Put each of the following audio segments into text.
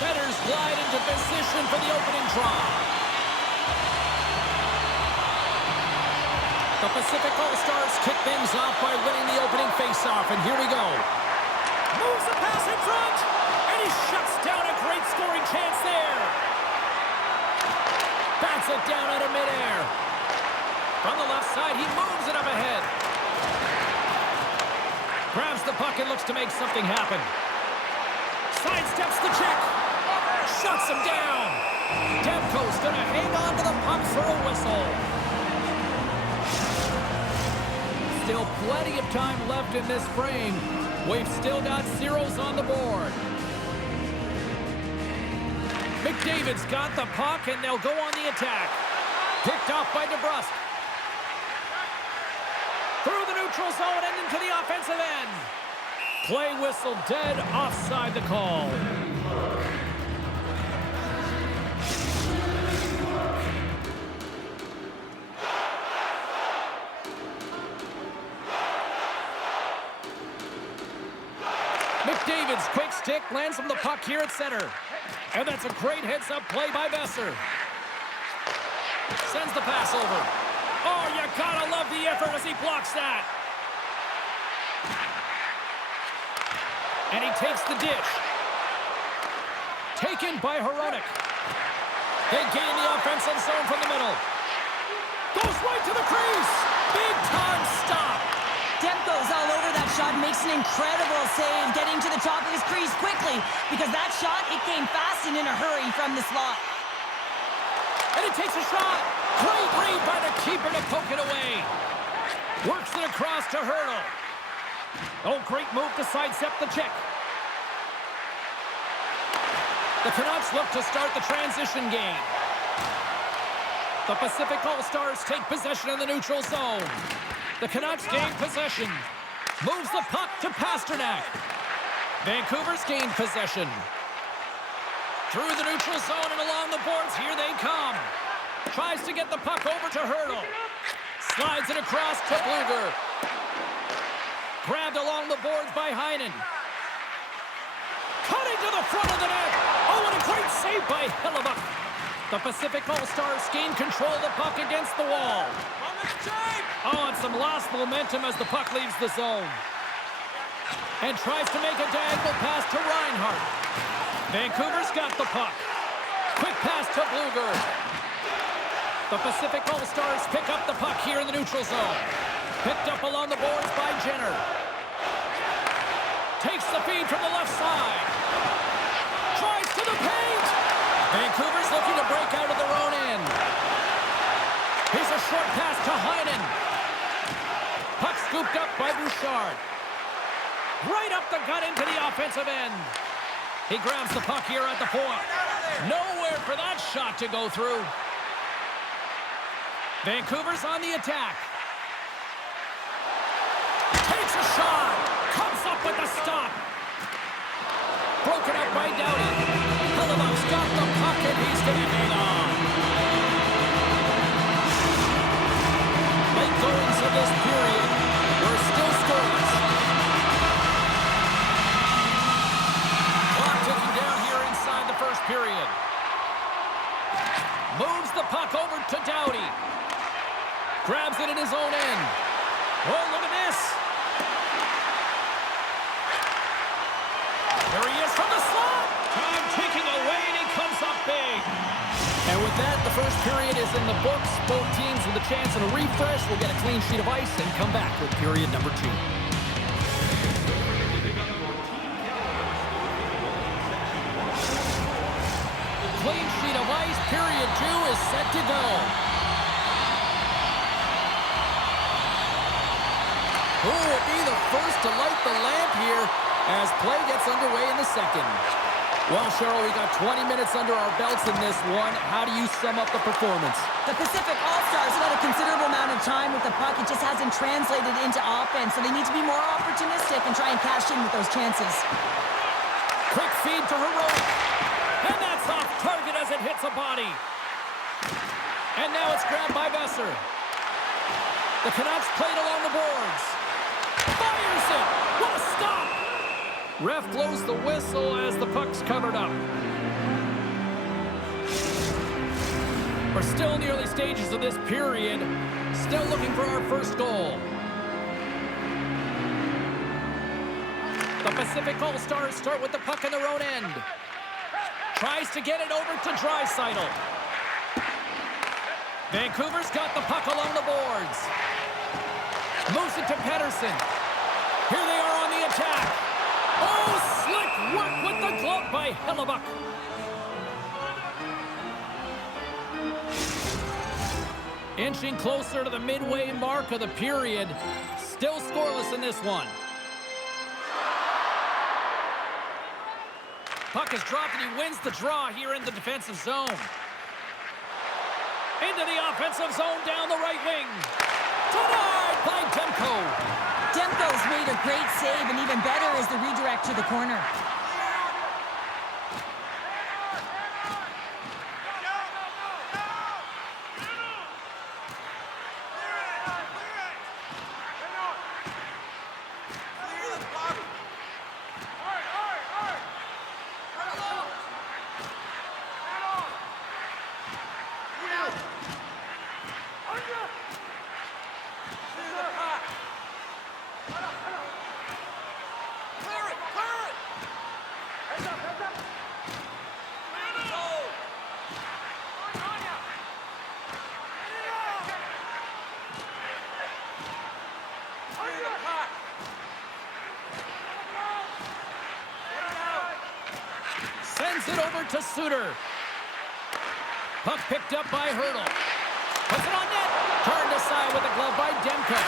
Centers glide into position for the opening draw. The Pacific All-Stars kick things off by winning the opening face-off, and here we go. Moves the pass in front, and he shuts down a great scoring chance there. Bats it down out of midair. From the left side, he moves it up ahead. Grabs the puck and looks to make something happen. Sidesteps the check. Shuts him down. Demko's going to hang on to the puck for a whistle. Still plenty of time left in this frame. We've still got zeros on the board. McDavid's got the puck, and they'll go on the attack. Picked off by DeBrusque. Through the neutral zone and into the offensive end. Play whistle dead, offside the call. McDavid's quick stick lands him the puck here at center. And that's a great heads-up play by Besser. Sends the pass over. Oh, you gotta love the effort as he blocks that. And he takes the dish. Taken by Hronek. They gain the offensive zone from the middle. Goes right to the crease. Big time stop. Demko's all over that shot, makes an incredible save, getting to the top of his crease quickly, because that shot, it came fast and in a hurry from the slot. And it takes a shot. Great read by the keeper to poke it away. Works it across to Hurdle. Oh, great move to sidestep the check. The Canucks look to start the transition game. The Pacific All-Stars take possession in the neutral zone. The Canucks gain possession. Moves the puck to Pasternak. Vancouver's gained possession. Through the neutral zone and along the boards, here they come. Tries to get the puck over to Hurdle. Slides it across to Bluger. Grabbed along the boards by Heinen. Cutting to the front of the net. Oh, and a great save by Hellebuyck. The Pacific All-Stars gain control of the puck against the wall. Oh, and some lost momentum as the puck leaves the zone. And tries to make a diagonal pass to Reinhart. Vancouver's got the puck. Quick pass to Bluger. The Pacific All-Stars pick up the puck here in the neutral zone. Picked up along the boards by Jenner. Takes the feed from the left side. Tries to the paint. Vancouver's looking to break out of their own end. Here's a short pass to Heinen. Puck scooped up by Bouchard. Right up the gut into the offensive end. He grabs the puck here at the point. Nowhere for that shot to go through. Vancouver's on the attack. Takes a shot. Comes up with a stop. Broken up by Doughty. Hellebuyck's got the puck and he's going to hang on. Late goings of this period. We're still scoreless. Clock ticking down here inside the first period. Moves the puck over to Doughty. Grabs it in his own end. Oh, look at this. There he is from the slot. Time ticking away, and he comes up big. And with that, the first period is in the books. Both teams with a chance at a refresh will get a clean sheet of ice and come back with period number 2. Clean sheet of ice, period 2 is set to go. Who will be the first to light the lamp here as play gets underway in the second? Well, Cheryl, we got 20 minutes under our belts in this one. How do you sum up the performance? The Pacific All-Stars have had a considerable amount of time with the puck. It just hasn't translated into offense, so they need to be more opportunistic and try and cash in with those chances. Quick feed to Hronek. And that's off target as it hits a body. And now it's grabbed by Besser. The Canucks played along the boards. Fires it! What a stop! Ref blows the whistle as the puck's covered up. We're still in the early stages of this period. Still looking for our first goal. The Pacific All-Stars start with the puck in their own end. Tries to get it over to Draisaitl. Vancouver's got the puck along the boards. Moves it to Pettersson. Here they are on the attack. Oh, slick work with the glove by Hellebuck. Inching closer to the midway mark of the period. Still scoreless in this one. Puck is dropped and he wins the draw here in the defensive zone. Into the offensive zone down the right wing. Denied by Demko. Demko's made a great save, and even better is the redirect to the corner. Sends it over to Suter. Puck picked up by Hurdle. Puts it on net. Turned aside with a glove by Demko.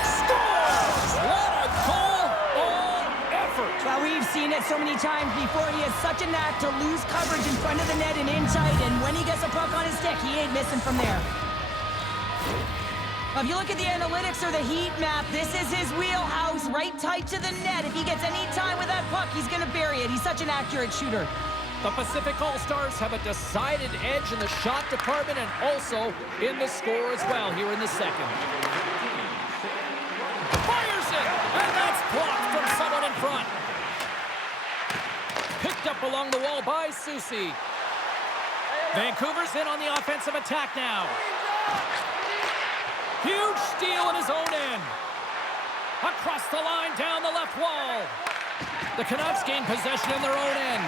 Scores! What a goal! All effort. Well, we've seen it so many times before. He has such a knack to lose coverage in front of the net and in tight, and when he gets a puck on his stick, he ain't missing from there. If you look at the analytics or the heat map, this is his wheelhouse, right tight to the net. If he gets any time with that puck, he's going to bury it. He's such an accurate shooter. The Pacific All-Stars have a decided edge in the shot department and also in the score as well here in the second. Fires it, and that's blocked from someone in front. Picked up along the wall by Soucy. Vancouver's in on the offensive attack now. Huge steal in his own end. Across the line, down the left wall. The Canucks gain possession in their own end.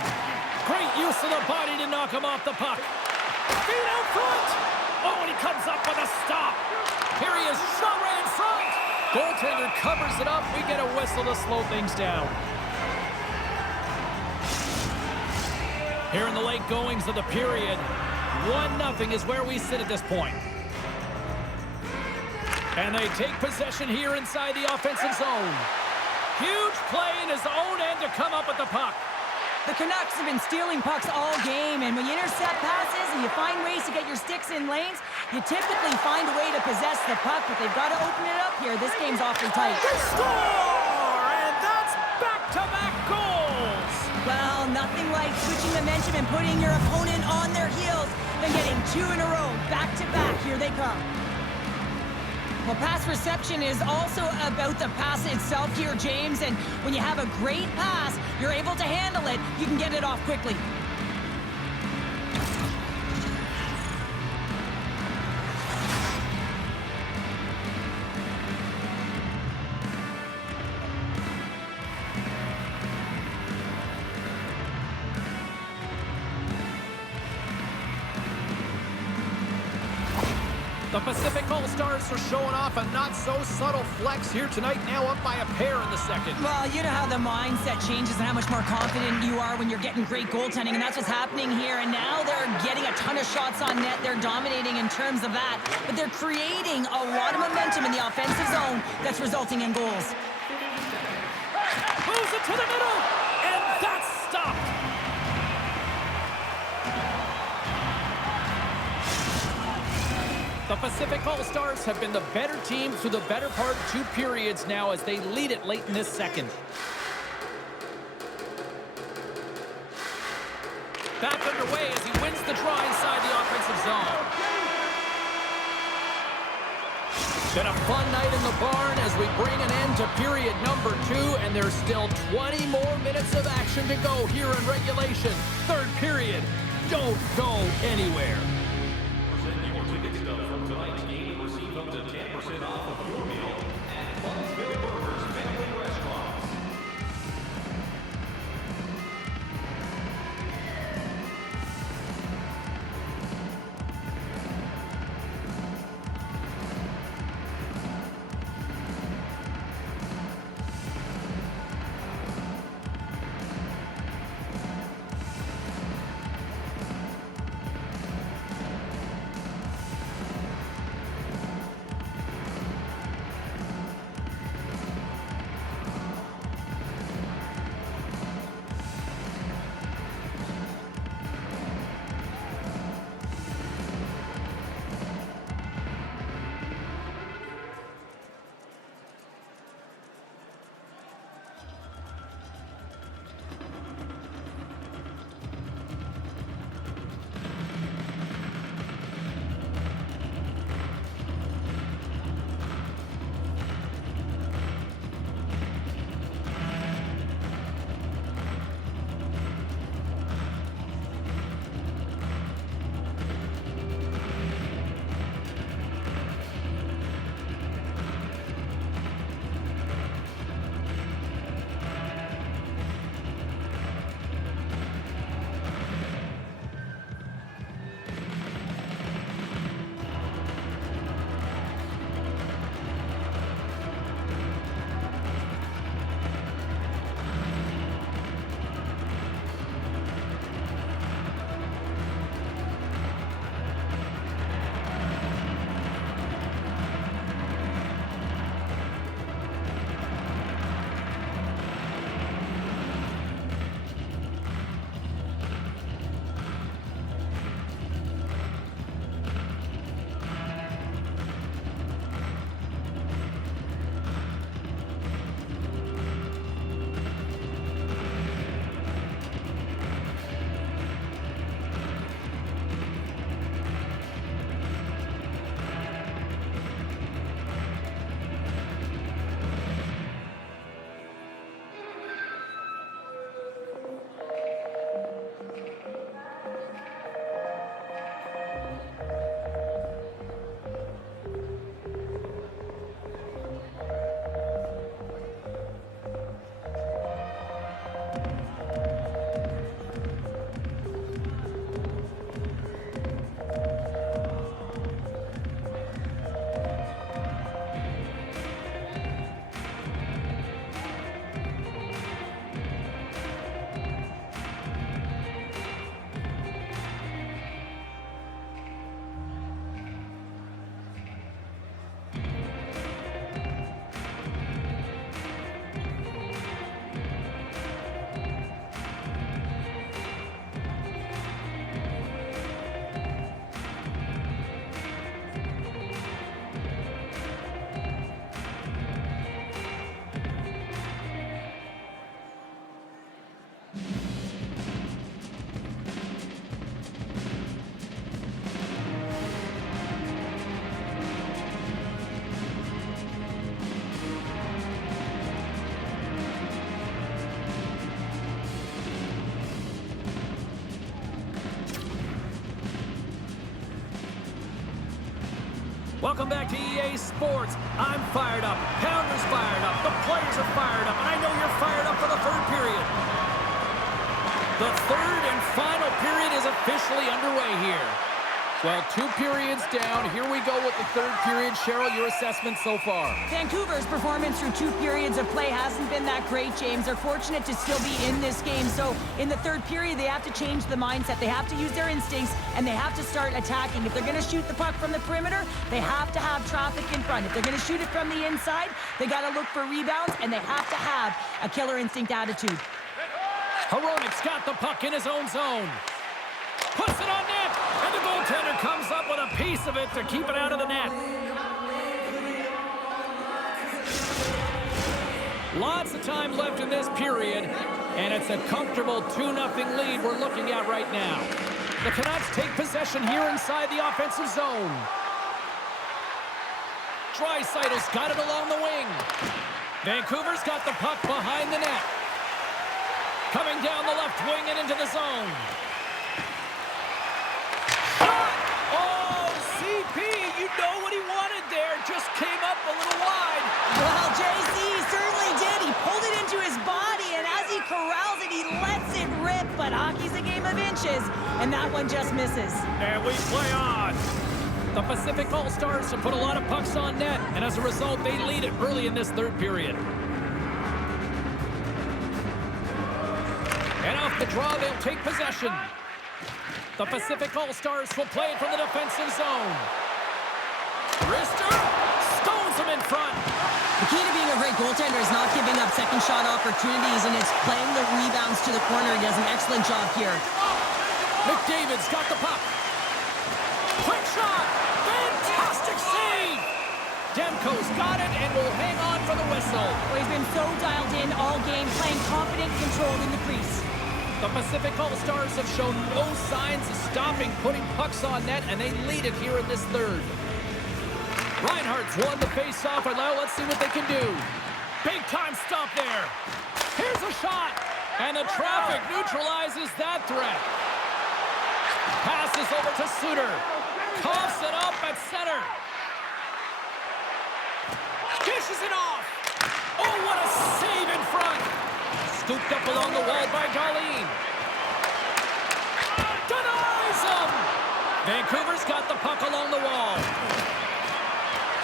Great use of the body to knock him off the puck. Feet out front. Oh, and he comes up with a stop. Here he is, shot right in front. Goaltender covers it up. We get a whistle to slow things down. Here in the late goings of the period, 1-0 is where we sit at this point. And they take possession here inside the offensive zone. Huge play in his own end to come up with the puck. The Canucks have been stealing pucks all game, and when you intercept passes and you find ways to get your sticks in lanes, you typically find a way to possess the puck, but they've got to open it up here. This game's awfully tight. They score! And that's back-to-back goals! Well, nothing like switching momentum and putting your opponent on their heels than getting two in a row, back-to-back. Here they come. Well, pass reception is also about the pass itself here, James. And when you have a great pass, you're able to handle it. You can get it off quickly. The Pacific All-Stars are showing off a not-so-subtle flex here tonight, now up by a pair in the second. Well, you know how the mindset changes and how much more confident you are when you're getting great goaltending, and that's what's happening here. And now they're getting a ton of shots on net. They're dominating in terms of that, but they're creating a lot of momentum in the offensive zone that's resulting in goals. Moves it to the middle, and that's stopped. The Pacific All-Stars have been the better team through the better part of 2 periods now as they lead it late in this second. Back underway as he wins the draw inside the offensive zone. Been a fun night in the barn as we bring an end to period number 2, and there's still 20 more minutes of action to go here in regulation. Third period. Don't go anywhere. Present your ticket stub from tonight's game and receive up to 10% off of your meal at Buns Big Burgers Family Restaurants. Welcome back to EA Sports. I'm fired up. Pounder's fired up. The players are fired up. And I know you're fired up for the third period. The third and final period is officially underway here. Well, 2 periods down. Here we go with the third period. Cheryl, your assessment so far? Vancouver's performance through 2 periods of play hasn't been that great, James. They're fortunate to still be in this game. So in the third period, they have to change the mindset. They have to use their instincts, and they have to start attacking. If they're going to shoot the puck from the perimeter, they have to have traffic in front. If they're going to shoot it from the inside, they got to look for rebounds, and they have to have a killer instinct attitude. Hronik's got the puck in his own zone. Puts it on net, and the goaltender comes up with a piece of it to keep it out of the net. Lots of time left in this period, and it's a comfortable 2-0 lead we're looking at right now. The Canucks take possession here inside the offensive zone. Draisaitl's got it along the wing. Vancouver's got the puck behind the net. Coming down the left wing and into the zone. Shot! Oh, CP, you know what he wanted there. Just came up a little wide. Well, JC certainly did. He pulled it into his body, and as he corrals it, he lets it rip. But hockey's a game of inches, and that one just misses. And we play on. The Pacific All-Stars have put a lot of pucks on net, and as a result, they lead it early in this third period. And off the draw, they'll take possession. The Pacific All-Stars will play it from the defensive zone. Rister stones him in front. The key to being a great goaltender is not giving up second shot opportunities, and it's playing the rebounds to the corner. He does an excellent job here. McDavid's got the puck. Quick shot! Fantastic save! Demko's got it and will hang on for the whistle. Well, he's been so dialed in all game, playing confident, controlled in the crease. The Pacific All-Stars have shown no signs of stopping putting pucks on net, and they lead it here in this third. Reinhardt's won the face-off, and now let's see what they can do. Big-time stop there. Here's a shot, and the traffic neutralizes that threat. Passes over to Suter. Coughs it up at center. Dishes it off. Oh, what a save in front. Scooped up along the wall by Darlene. Denies him. Vancouver's got the puck along the wall.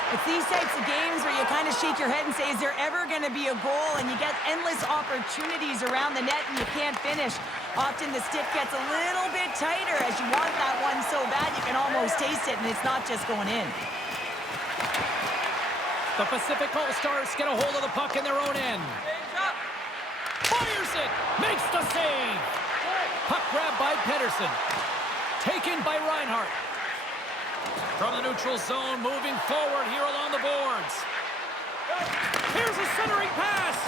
It's these types of games where you kind of shake your head and say, is there ever going to be a goal? And you get endless opportunities around the net and you can't finish. Often the stick gets a little bit tighter as you want that one so bad you can almost taste it, and it's not just going in. The Pacific All-Stars get a hold of the puck in their own end. Fires it! Makes the save! Puck grab by Pedersen. Taken by Reinhardt. From the neutral zone, moving forward here along the boards. Here's a centering pass!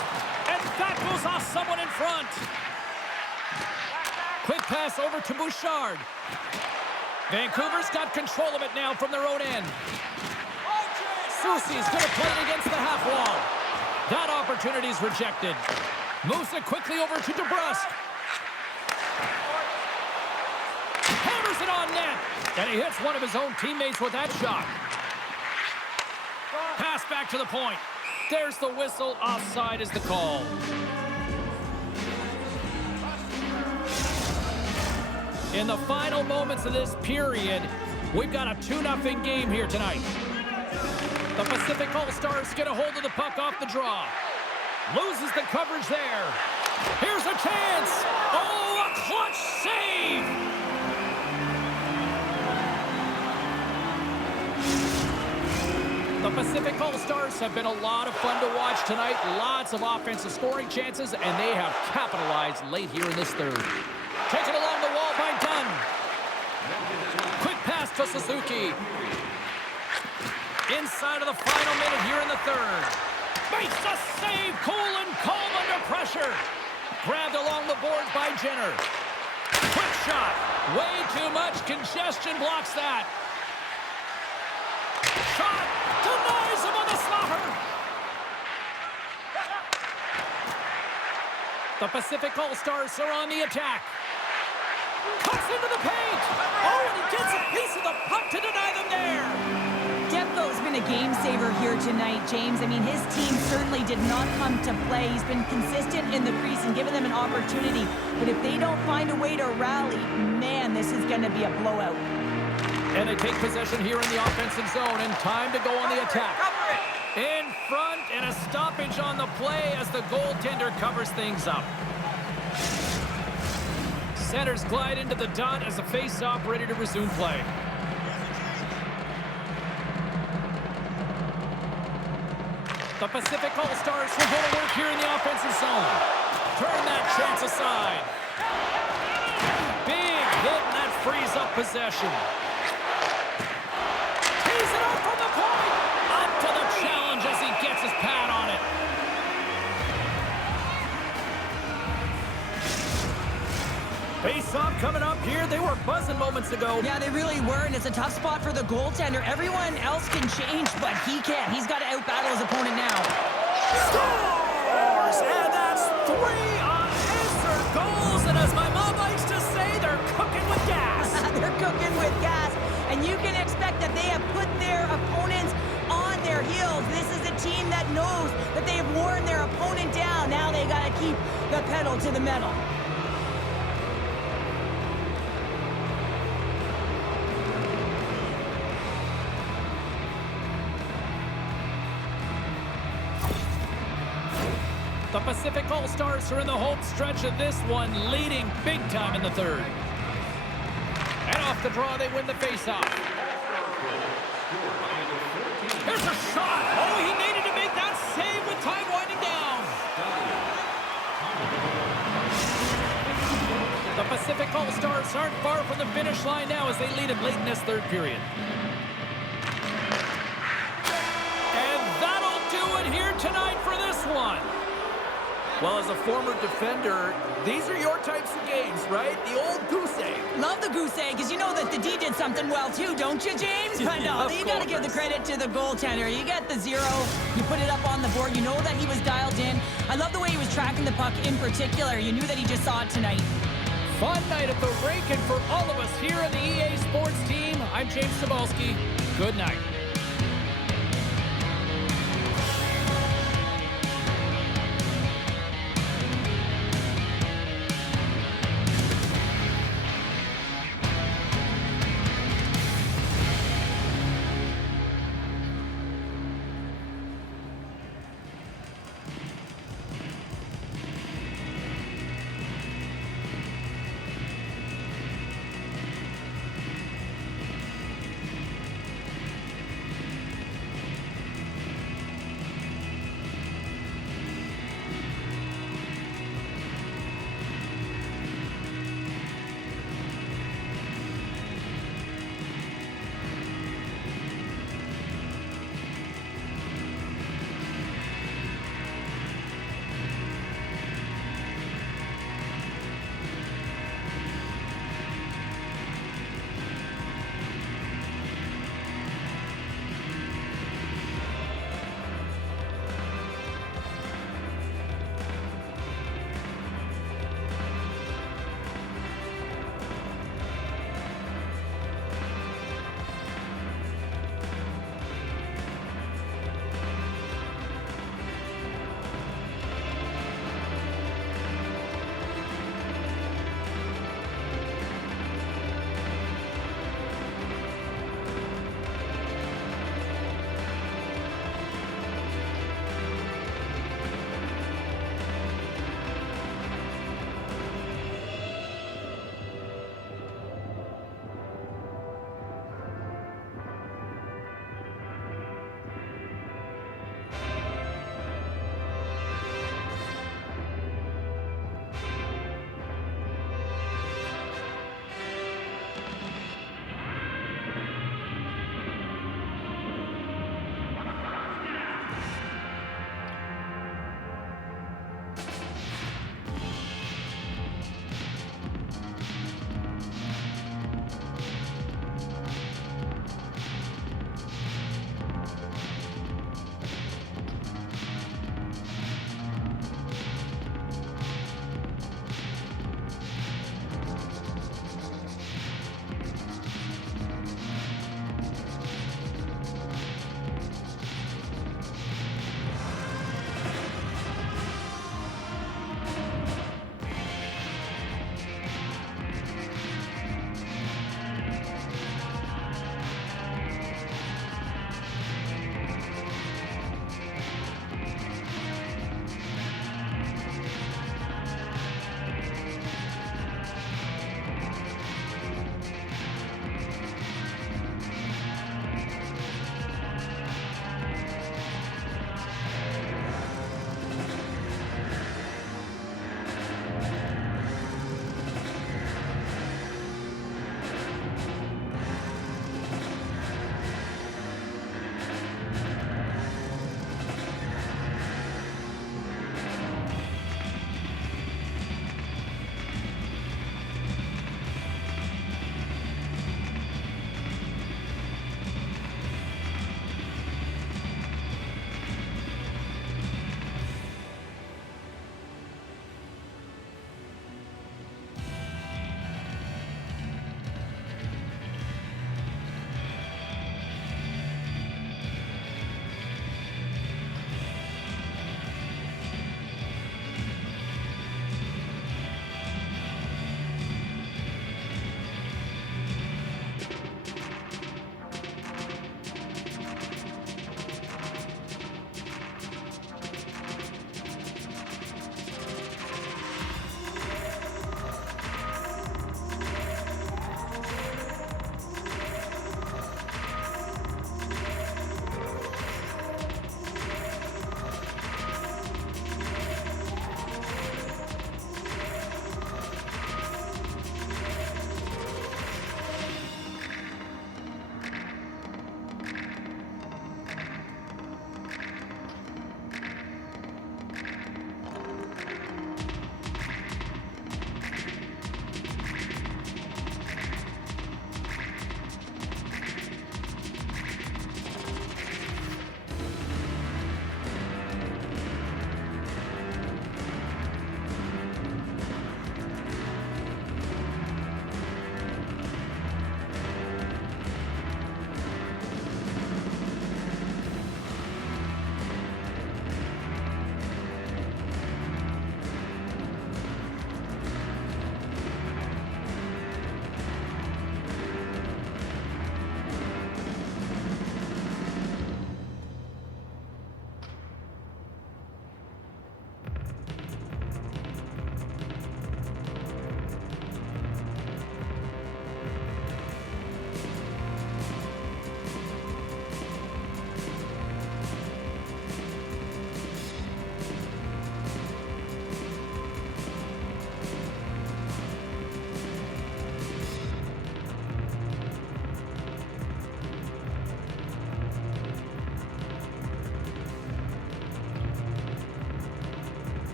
And that goes off someone in front. Quick pass over to Bouchard. Vancouver's got control of it now from their own end. Soucy's going to play it against the half wall. That opportunity's rejected. Moves it quickly over to DeBrusque. Hammers it on net. And he hits one of his own teammates with that shot. Pass back to the point. There's the whistle. Offside is the call. In the final moments of this period, we've got a 2-0 game here tonight. The Pacific All-Stars get a hold of the puck off the draw. Loses the coverage there. Here's a chance. Oh, a clutch save. The Pacific All-Stars have been a lot of fun to watch tonight. Lots of offensive scoring chances, and they have capitalized late here in this third. Taken along the wall by Dunn. Quick pass to Suzuki. Inside of the final minute here in the third. Makes a save, cool and calm under pressure. Grabbed along the boards by Jenner. Quick shot. Way too much congestion blocks that. Shot. Denies him on the slaughter. The Pacific All-Stars are on the attack. Cuts into the paint. Oh, and he gets a piece of the puck to deny them there. Demko's been a game saver here tonight, James. I mean, his team certainly did not come to play. He's been consistent in the crease and given them an opportunity. But if they don't find a way to rally, man, this is going to be a blowout. And they take possession here in the offensive zone, and time to go on the attack. In front, and a stoppage on the play as the goaltender covers things up. Centers glide into the dot as the face-off ready to resume play. The Pacific All-Stars will go to work here in the offensive zone. Turn that chance aside. Big hit, and that frees up possession. Tees it up from the point. Up to the challenge as he gets his pad on it. Face-off coming up here. They were buzzing moments ago. Yeah, they really were, and it's a tough spot for the goaltender. Everyone else can change, but he can't. He's got to outbattle his opponent now. Scores! And that's 3 unanswered goals. And as my mom likes to say, they're cooking with gas. They're cooking with gas, and you can expect that they have put their opponents on their heels. This is a team that knows that they've worn their opponent down. Now they got to keep the pedal to the metal. The Pacific All-Stars are in the home stretch of this one, leading big time in the third. And off the draw, they win the faceoff. Here's a shot. Oh, he needed to make that save with time winding down. The Pacific All-Stars aren't far from the finish line now as they lead it late in this third period. And that'll do it here tonight for this one. Well, as a former defender, these are your types of games, right? The old goose egg. Love the goose egg, because you know that the D did something well too, don't you, James? I know. You got to give the credit to the goaltender. You get the 0, you put it up on the board, you know that he was dialed in. I love the way he was tracking the puck in particular. You knew that he just saw it tonight. Fun night at the rink, and for all of us here on the EA Sports team, I'm James Cebulski. Good night.